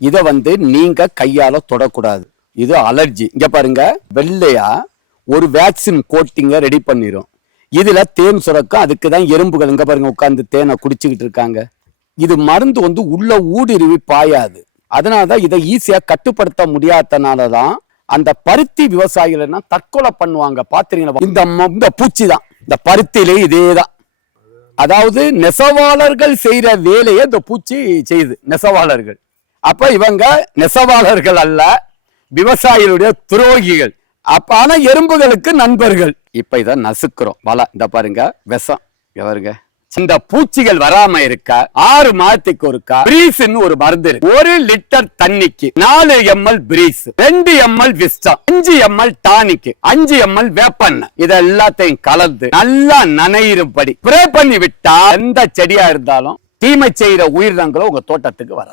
இதை வந்து நீங்க கையால தொடக்கூடாது. இது அலர்ஜி இங்க பாருங்க வெள்ளையா ஒரு வேக்சின் கோட்டிங்க ரெடி பண்ணிரும். இதுல தேன் சுரக்கும் அதுக்கு தான் எறும்புகள் இங்க பாருங்க உட்காந்து தேனை குடிச்சுக்கிட்டு இருக்காங்க. இது மருந்து வந்து உள்ள ஊடுருவி பாயாது. அதனாலதான் இதை ஈஸியா கட்டுப்படுத்த முடியாதனால தான் அந்த பருத்தி விவசாயிகள் என்ன தற்கொலை பண்ணுவாங்க. பாத்துறீங்களா இந்த இந்த பூச்சி தான் இந்த பருத்திலே இதே தான் அதாவது நெசவாளர்கள் செய்யற வேலையை இந்த பூச்சி செய்யுது நெசவாளர்கள். அப்ப இவங்க நெசவாளர்கள் அல்ல விவசாயிகளுடைய துரோகிகள். அப்ப ஆனா எறும்புகளுக்கு நண்பர்கள். இப்ப இத நசுக்கிறோம். வலை இந்த பாருங்க விஷம். எவருங்க பாருங்க. இந்த பூச்சிகள் வராம இருக்க ஆறு மாதத்துக்கு ஒருக்கா பிரீஸ்னு ஒரு மருந்து இருக்கு. ஒரு லிட்டர் தண்ணிக்கு நாலு எம்எல் பிரீஸ் ரெண்டு எம்எல் விஸ்டம் அஞ்சு எம்எல் டானிக் அஞ்சு எம்எல் வேப்பண்ண இது எல்லாத்தையும் கலந்து நல்லா நனையிரும்படி ஸ்ப்ரே பண்ணி விட்டா எந்த செடியா இருந்தாலும் தீமை செய்யற உயிரினங்களும் உங்க தோட்டத்துக்கு வரும்